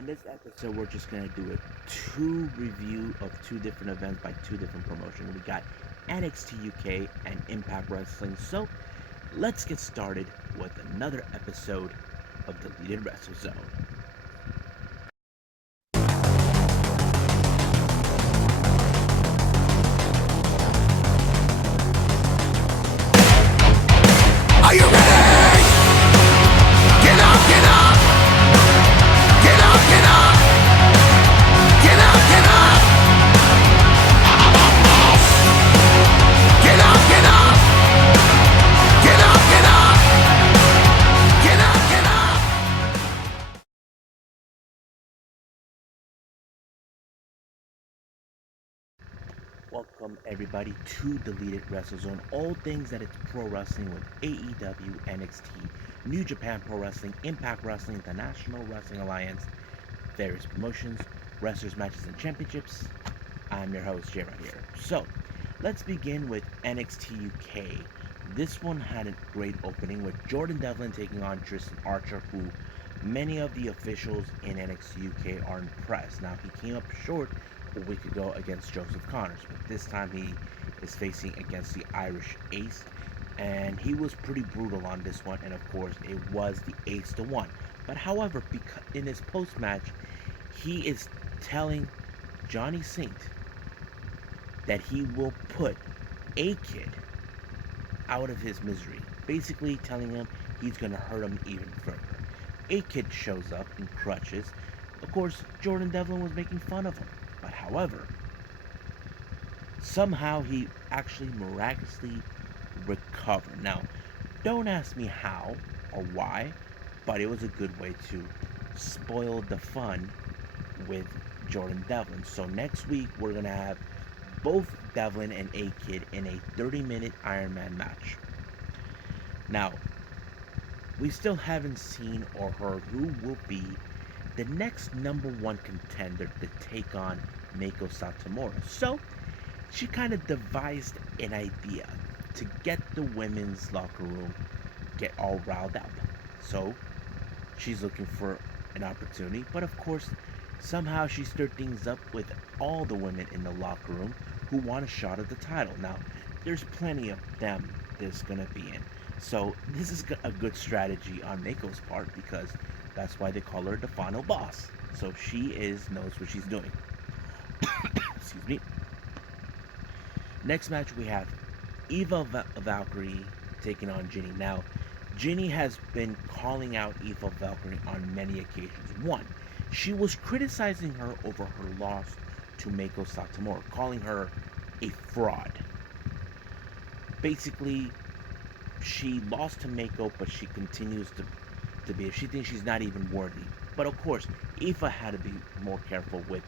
On this episode, we're just going to do a review of two different events by two different promotions. We got NXT UK and Impact Wrestling. So let's get started with another episode of Deleted Wrestle Zone. Are you ready? Get up, get up! Get up, get up! Get up, get up! Get up, get up! Get up, get up! Get up, get up! Welcome everybody to Deleted Wrestle Zone. All things that it's pro wrestling with AEW, NXT, New Japan Pro Wrestling, Impact Wrestling, the National Wrestling Alliance, various promotions, wrestlers, matches, and championships. I'm your host, Jay right here. So, let's begin with NXT UK. This one had a great opening with Jordan Devlin taking on Tristan Archer, who many of the officials in NXT UK are impressed. Now, he came up short a week ago against Joseph Connors, but this time he is facing against the Irish Ace, and he was pretty brutal on this one, and of course it was the Ace that won. But however, because in his post-match, he is telling Johnny Saint that he will put A-Kid out of his misery, basically telling him he's going to hurt him even further. A-Kid shows up in crutches. Of course, Jordan Devlin was making fun of him. But however, somehow he actually miraculously recovered. Now, don't ask me how or why, but it was a good way to spoil the fun with Jordan Devlin. So next week, we're going to have both Devlin and A-Kid in a 30-minute Ironman match. Now, we still haven't seen or heard who will be the next #1 contender to take on Meiko Satomura. So, she kind of devised an idea to get the women's locker room get all riled up. So, she's looking for an opportunity, but of course, somehow she stirred things up with all the women in the locker room who want a shot at the title. Now, there's plenty of them that's going to be in. So, this is a good strategy on Meiko's part because that's why they call her the final boss. So she knows what she's doing. Excuse me. Next match we have Aiofe Valkyrie taking on Jinny. Now, Jinny has been calling out Aiofe Valkyrie on many occasions. One, she was criticizing her over her loss to Meiko Satomura, calling her a fraud. Basically, she lost to Meiko, but she continues to be. She thinks she's not even worthy. But of course, Aiofe had to be more careful with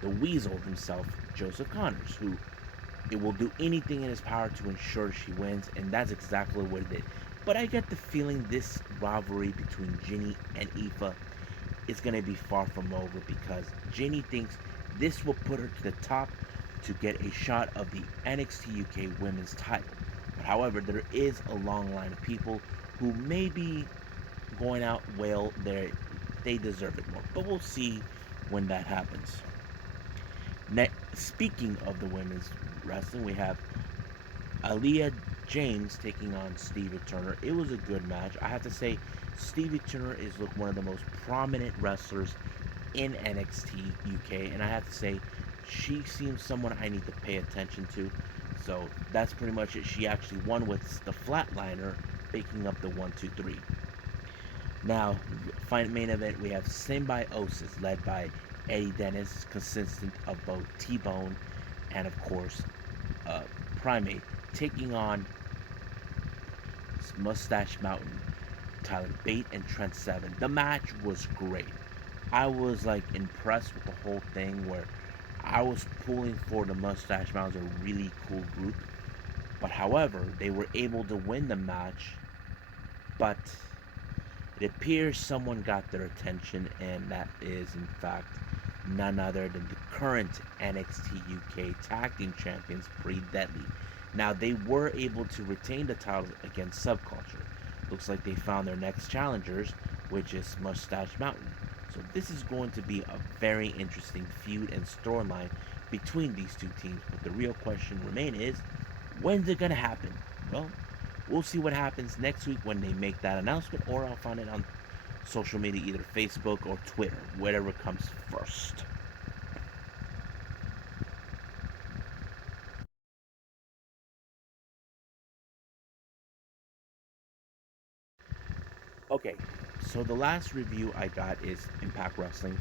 the weasel himself, Joseph Connors, who it will do anything in his power to ensure she wins, and that's exactly what it did. But I get the feeling this rivalry between Jinny and Aiofe is going to be far from over because Jinny thinks this will put her to the top to get a shot of the NXT UK Women's title. But however, there is a long line of people who may be going out well, they deserve it more, but we'll see when that happens. Speaking of the women's wrestling, we have Aaliyah James taking on Stevie Turner. It was a good match. I have to say, Stevie Turner is one of the most prominent wrestlers in NXT UK, and I have to say, she seems someone I need to pay attention to. So that's pretty much it. She actually won with the flatliner, picking up the 1-2-3. Now, main event, we have Symbiosis, led by Eddie Dennis, consistent of both T-Bone and, of course, Primate, taking on Moustage Mountain, Tyler Bate, and Trent Seven. The match was great. I was, impressed with the whole thing, where I was pulling for the Moustage Mountain, a really cool group. But, however, they were able to win the match, but it appears someone got their attention, and that is, in fact, none other than the current NXT UK Tag Team Champions, Pretty Deadly. Now, they were able to retain the titles against Subculture. Looks like they found their next challengers, which is Moustage Mountain. So this is going to be a very interesting feud and storyline between these two teams. But the real question remains is, when's it gonna happen? Well, we'll see what happens next week when they make that announcement, or I'll find it on social media, either Facebook or Twitter, whatever comes first. Okay, so the last review I got is Impact Wrestling.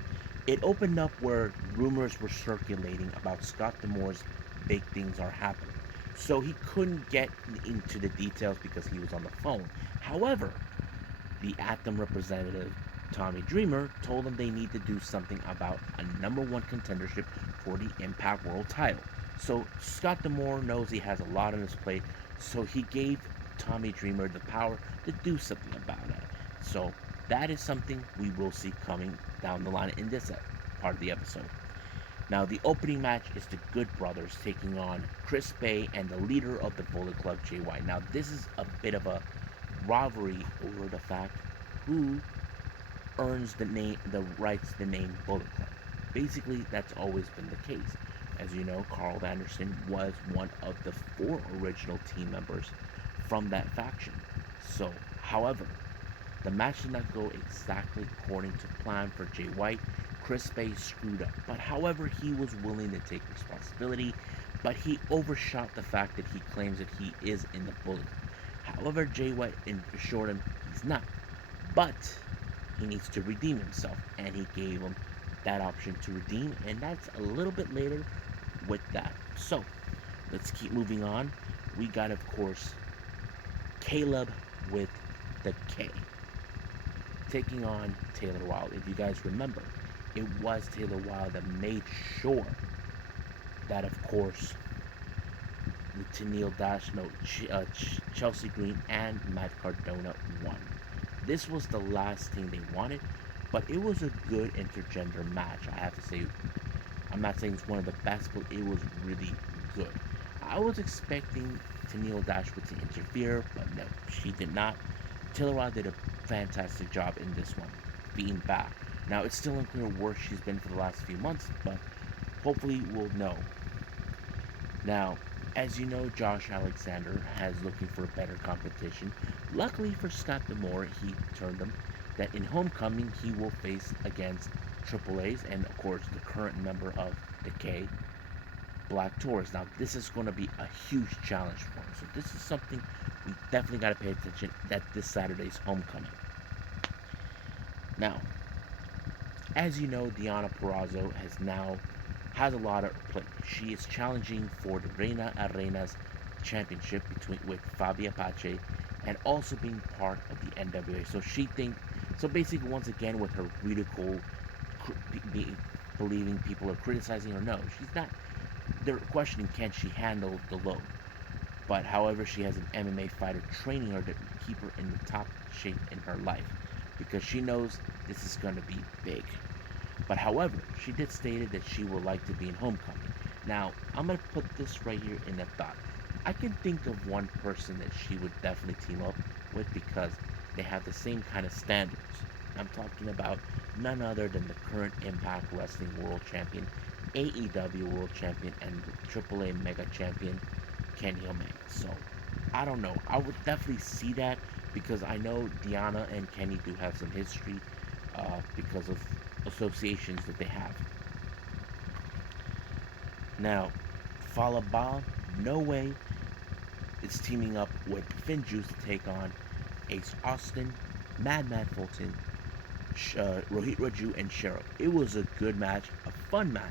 It opened up where rumors were circulating about Scott D'Amore's big things are happening. So he couldn't get into the details because he was on the phone. However, the Atom representative, Tommy Dreamer, told him they need to do something about a number one contendership for the Impact World title. So Scott D'Amore knows he has a lot on his plate, so he gave Tommy Dreamer the power to do something about it. So that is something we will see coming down the line in this part of the episode. Now, the opening match is the Good Brothers taking on Chris Bey and the leader of the Bullet Club, Jay White. Now, this is a bit of a rivalry over the fact who earns the rights to the name Bullet Club. Basically, that's always been the case. As you know, Carl Anderson was one of the 4 original team members from that faction. So, however, the match did not go exactly according to plan for Jay White. Chris Bey screwed up, but however, he was willing to take responsibility, but he overshot the fact that he claims that he is in the Bullet Club. However, Jay White assured him he's not, but he needs to redeem himself, and he gave him that option to redeem, and that's a little bit later with that. So, let's keep moving on. We got, of course, Caleb with the K taking on Taylor Wilde. If you guys remember, it was Taylor Wilde that made sure that, of course, the Tennille Dashno, Chelsea Green, and Matt Cardona won. This was the last thing they wanted, but it was a good intergender match. I have to say, I'm not saying it's one of the best, but it was really good. I was expecting Tennille Dashwood to interfere, but no, she did not. Taylor Wilde did a fantastic job in this one, being back. Now, it's still unclear where she's been for the last few months, but hopefully we'll know. Now, as you know, Josh Alexander has looking for better competition. Luckily for Scott D'Amore, he turned him that in Homecoming he will face against Triple A's and of course the current member of the K, Black Taurus. Now this is going to be a huge challenge for him. So this is something we definitely got to pay attention that this Saturday's Homecoming. Now, as you know, Deonna Purrazzo has a lot of play. She is challenging for the Reina Arenas championship with Fabi Apache and also being part of the NWA. So basically once again with her ridicule, believing people are criticizing her, no, she's not. They're questioning can she handle the load. But however, she has an MMA fighter training her to keep her in the top shape in her life because she knows this is going to be big. But however, she did stated that she would like to be in Homecoming. Now, I'm going to put this right here in a thought. I can think of one person that she would definitely team up with because they have the same kind of standards. I'm talking about none other than the current Impact Wrestling World Champion, AEW World Champion, and the AAA Mega Champion, Kenny Omega. So, I don't know. I would definitely see that because I know Deonna and Kenny do have some history because of associations that they have. Now, Falaba, no way, is teaming up with Finjuice to take on Ace Austin, Madman Fulton, Rohit Raju, and Sheriff. It was a good match, a fun match.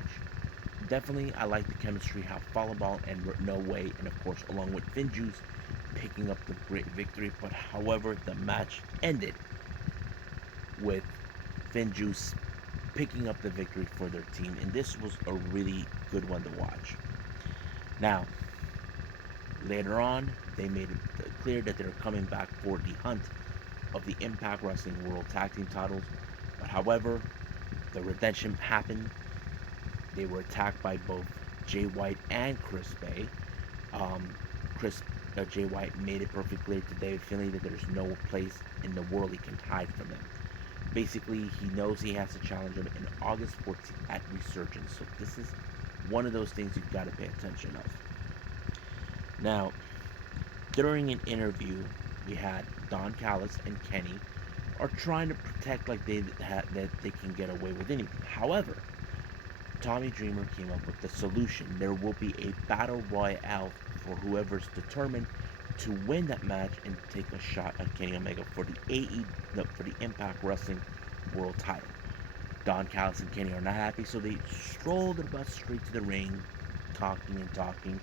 Definitely, I like the chemistry, how Falaba and No Way, and of course, along with Finjuice picking up the great victory. But however, the match ended with Finjuice picking up the victory for their team, and this was a really good one to watch. Now, later on, they made it clear that they're coming back for the hunt of the Impact Wrestling World Tag Team titles. But however, the redemption happened. They were attacked by both Jay White and Chris Bey. Jay White made it perfectly clear to David Finlay that there's no place in the world he can hide from them. Basically, he knows he has to challenge him in August 14th at Resurgence. So this is one of those things you've got to pay attention of. Now, during an interview we had, Don Callis and Kenny are trying to protect like that they can get away with anything. However, Tommy Dreamer came up with the solution. There will be a battle royale for whoever's determined to win that match and take a shot at Kenny Omega for the for the Impact Wrestling World Title. Don Callis and Kenny are not happy, so they stroll their butts straight to the ring, talking and talking.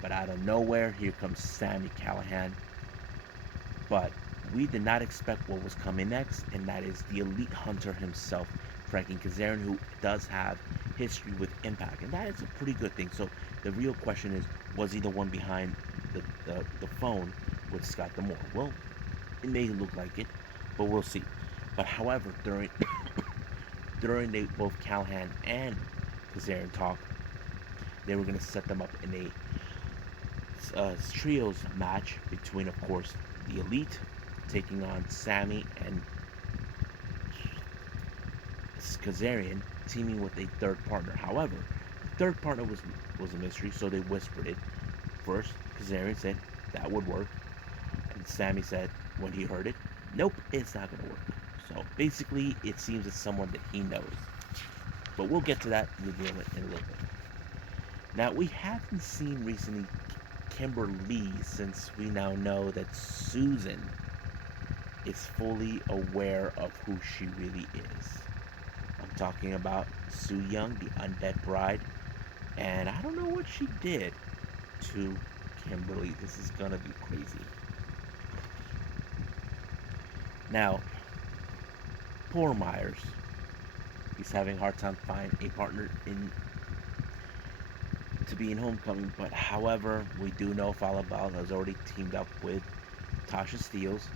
But out of nowhere, here comes Sami Callihan. But we did not expect what was coming next, and that is the Elite Hunter himself, Frankie Kazarian, who does have history with Impact, and that is a pretty good thing. So the real question is, was he the one behind the phone with Scott D'Amore? Well, it may look like it, but we'll see. But however, during they both Callahan and Kazarian talk, they were going to set them up in a trios match between, of course, the Elite taking on Sami and Kazarian, teaming with a third partner. However, the third partner was a mystery, so they whispered it. First, Kazarian said that would work, and Sami said when he heard it, nope, it's not going to work. So basically, it seems it's someone that he knows. But we'll get to that reveal in a little bit. Now, we haven't seen recently Kimberly, since we now know that Susan is fully aware of who she really is. I'm talking about Su Yung, the undead bride, and I don't know what she did to Kimberly. This is gonna be crazy. Now, poor Myers. He's having a hard time finding a partner to be in Homecoming, but however, we do know Falabella has already teamed up with Tasha Steeles,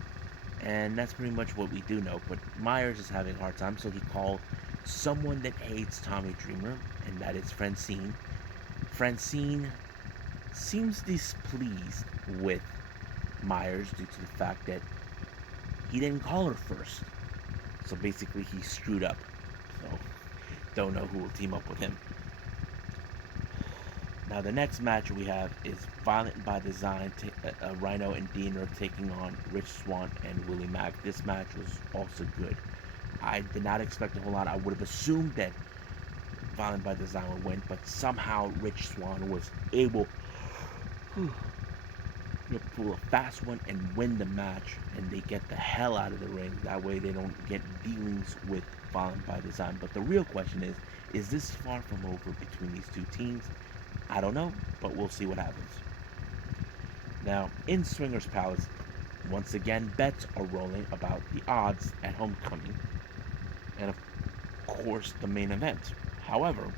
and that's pretty much what we do know. But Myers is having a hard time, so he called someone that hates Tommy Dreamer, and that is Francine. Francine seems displeased with Myers due to the fact that he didn't call her first. So basically, he screwed up. So, don't know who will team up with him. Now, the next match we have is Violent by Design, Rhino and Deaner taking on Rich Swann and Willie Mack. This match was also good. I did not expect a whole lot. I would have assumed that Violent by Design would win, but somehow Rich Swann was able to pull a fast one and win the match, and they get the hell out of the ring. That way they don't get dealings with Violent by Design. But the real question is this far from over between these two teams? I don't know, but we'll see what happens. Now, in Swingers Palace, once again, bets are rolling about the odds at Homecoming, and of course, the main event. However,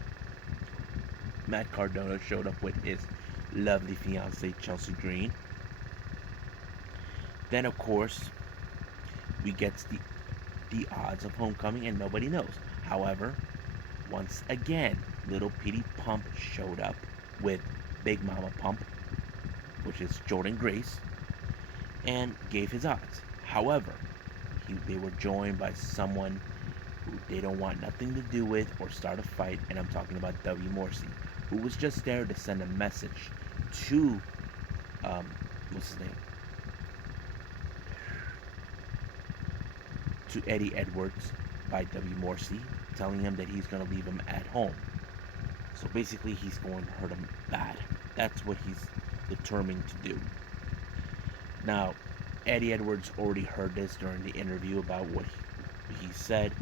Matt Cardona showed up with his lovely fiancée, Chelsea Green. Then, of course, we get the odds of Homecoming, and nobody knows. However, once again, Little Petey Pump showed up with Big Mama Pump, which is Jordan Grace, and gave his odds. However, they were joined by someone who they don't want nothing to do with or start a fight, and I'm talking about W. Morrissey, who was just there to send a message to, what's his name? To Eddie Edwards by W. Morrissey, telling him that he's going to leave him at home. So basically, he's going to hurt him bad. That's what he's determined to do. Now, Eddie Edwards already heard this during the interview about what he said,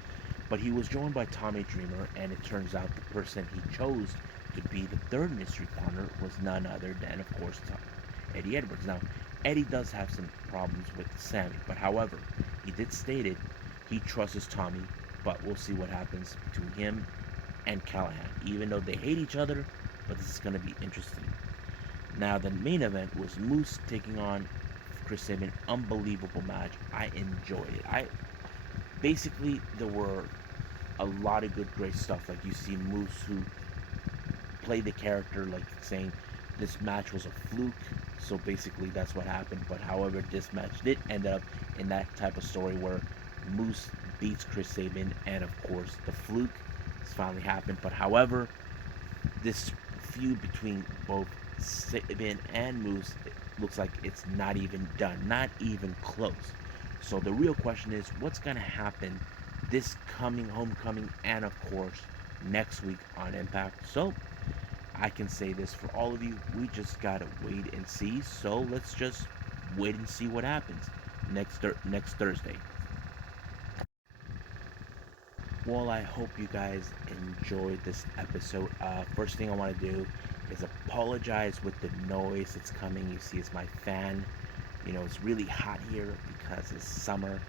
but he was joined by Tommy Dreamer, and it turns out the person he chose to be the third mystery partner was none other than, of course, Eddie Edwards. Now, Eddie does have some problems with Sami, but however, he did state it, he trusts Tommy, but we'll see what happens between him and Callahan, even though they hate each other, but this is going to be interesting. Now, the main event was Moose taking on Chris Sabin. Unbelievable match. I enjoyed it. Basically, there were a lot of good, great stuff. Like you see Moose, who played the character, like saying this match was a fluke. So basically, that's what happened. But however, this match did end up in that type of story where Moose beats Chris Sabin, and of course the fluke has finally happened. But however, this feud between both Sabin and Moose, it looks like it's not even done, not even close. So the real question is, what's gonna happen this coming homecoming, and of course next week on Impact? So I can say this for all of you, we just gotta wait and see. So let's just wait and see what happens next Thursday. Well, I hope you guys enjoyed this episode. First thing I want to do is apologize with the noise that's coming. You see, it's my fan. It's really hot here because it's summer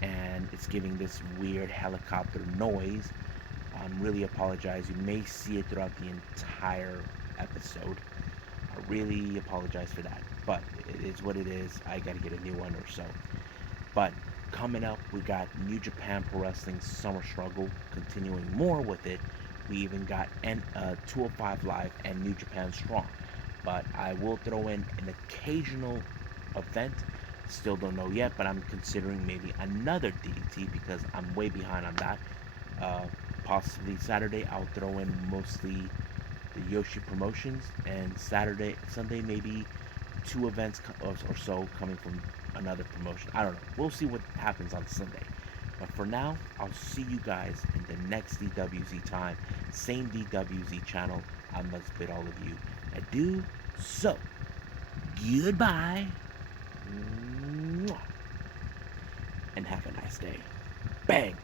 and it's giving this weird helicopter noise. Really apologize. You may see it throughout the entire episode. I really apologize for that, but it is what it is. I gotta get a new one or so. But coming up, we got New Japan Pro Wrestling Summer Struggle, continuing more with it. We even got 205 Live and New Japan Strong. But I will throw in an occasional event. Still don't know yet, but I'm considering maybe another DDT because I'm way behind on that. Uh, Possibly Saturday, I'll throw in mostly the Yoshi promotions, and Sunday, maybe two events or so coming from another promotion. I don't know. We'll see what happens on Sunday. But for now, I'll see you guys in the next DWZ time. Same DWZ channel. I must bid all of you adieu. So, goodbye. And have a nice day. Bang.